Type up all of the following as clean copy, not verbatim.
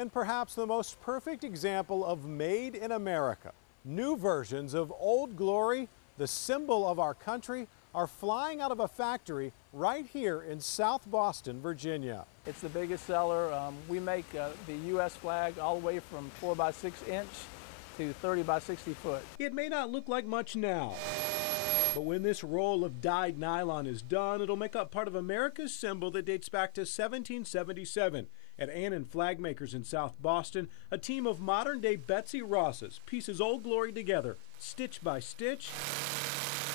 And perhaps the most perfect example of Made in America. New versions of Old Glory, the symbol of our country, are flying out of a factory right here in South Boston, Virginia. It's the biggest seller. We make the U.S. flag all the way from 4 by 6 inch to 30 by 60 foot. It may not look like much now, but when this roll of dyed nylon is done, it'll make up part of America's symbol that dates back to 1777. At Annan Flag Makers in South Boston, a team of modern-day Betsy Rosses pieces Old Glory together, stitch by stitch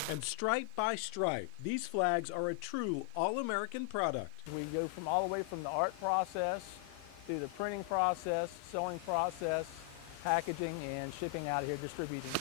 and stripe by stripe. These flags are a true all-American product. We go from all the way from the art process through the printing process, sewing process, packaging, and shipping out of here, distributing.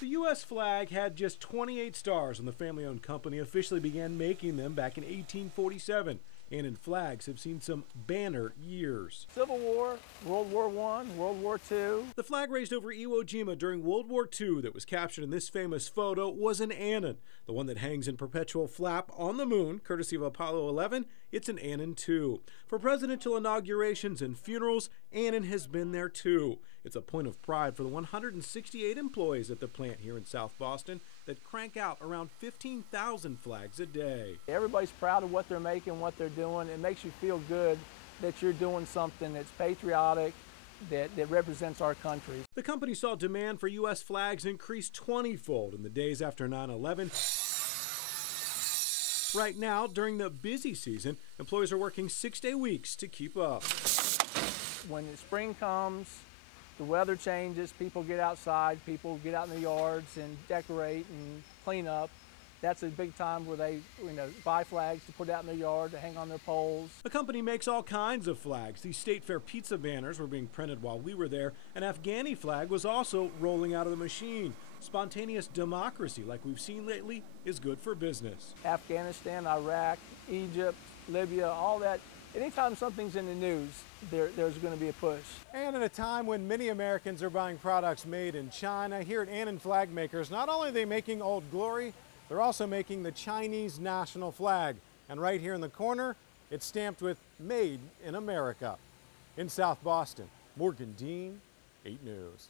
The U.S. flag had just 28 stars when the family-owned company officially began making them back in 1847. Annan flags have seen some banner years. Civil War, World War I, World War II. The flag raised over Iwo Jima during World War II that was captured in this famous photo was an Annan. The one that hangs in perpetual flap on the moon, courtesy of Apollo 11, it's an Annan too. For presidential inaugurations and funerals, Annan has been there too. It's a point of pride for the 168 employees at the plant here in South Boston that crank out around 15,000 flags a day. Everybody's proud of what they're making, what they're doing. It makes you feel good that you're doing something that's patriotic, that represents our country. The company saw demand for U.S. flags increase 20-fold in the days after 9/11. Right now, during the busy season, employees are working 6-day weeks to keep up. When the spring comes, the weather changes, people get outside, people get out in the yards and decorate and clean up. That's a big time where they buy flags to put out in their yard, to hang on their poles. The company makes all kinds of flags. These State Fair pizza banners were being printed while we were there. An Afghani flag was also rolling out of the machine. Spontaneous democracy, like we've seen lately, is good for business. Afghanistan, Iraq, Egypt, Libya, all that. Anytime something's in the news, there's going to be a push. And at a time when many Americans are buying products made in China, here at Annan Flag Makers, not only are they making Old Glory, they're also making the Chinese national flag. And right here in the corner, it's stamped with Made in America. In South Boston, Morgan Dean, 8 News.